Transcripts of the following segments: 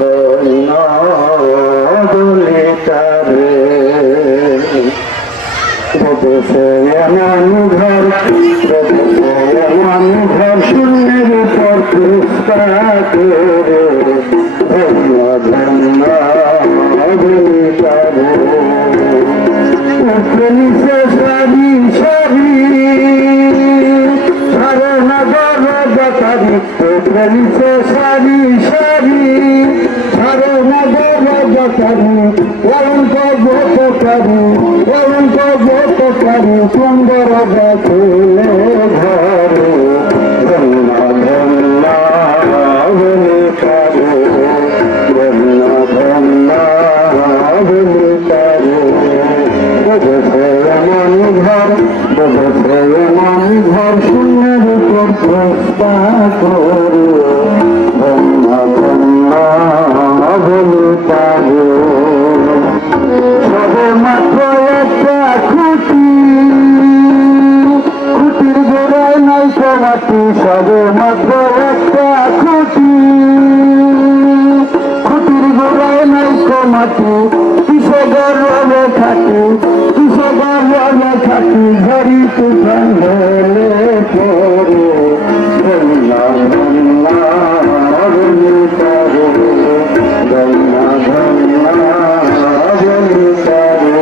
ধন্য বলে তারে এমন ঘর এমন ঘর শূন্যের উপর পুষ্পা করে ধন্য ধন্য বলে তারে নিচে সারি সারি সারে নগর বাতারি নিচে সারি সারি সারে নগর বাতারি অলঙ্ক বোতকারি অলঙ্ক বোতকারি সুন্দর গাছলে ঘরে ধন্য ধন্য বলে কারে ধন্য ধন্য বলে কারে এমন ঘর এমন ঘর শূন্যের উপর প্রস্তা করে ধন্য ধন্য বলে পারে সবে মাত্র একটা খুঁটি খুঁটির গোড়ায় নাই মাটি সবে মাত্র একটা খুঁটি খুঁটির গোড়ায় নাই মাটি কিসে গর্বে খাটি কিসে গর্বে খাটি ঘড়ি তুফান হলে পরে ধন্য ধন্য বলে তারে ধন্য ধন্য বলে তারে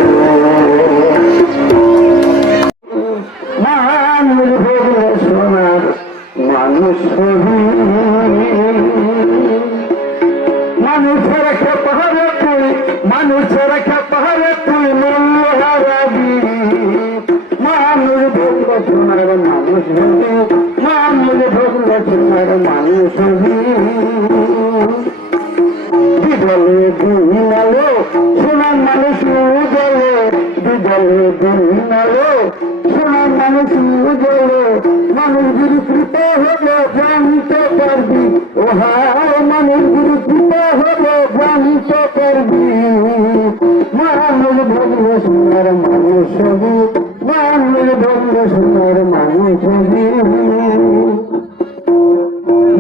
মানুষ ভোগলে সোনার মানুষ মানুষের একটা পাহাড়ে তুই মানুষের একটা পাহাড়ে তুই মূল্য হারাবি মানুষ ভোগলে সোনার মানুষ হবি মানুষ ভোগলে সোনার মানুষ হবি বিদলে দিন আলো সোনার মানুষ উজলে বিদলে দিন আলো সোনার মানুষ উজলে মানুষ গুরুকৃত হলে জানতে পারবি ও হায় মানুষ গুরুকৃত হলে জানতে পারবি মানুষ ভগলে সোনার মানুষ হবি মানুষ ভগলে সোনার মানুষ হবি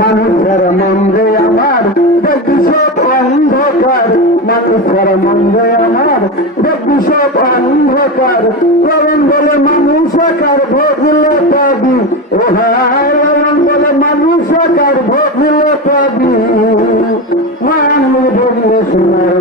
মানুষের মন্দে আমার দেখবি সব অন্ধকার মানুষের মন্দে আমার দেখবি সব অন্ধকার করণ বলে মানুষ আকার ভোগলে পাবি ও হায় বলে মানুষ আকার ভোগলে পাবি মানুষ ভোগলে সোনার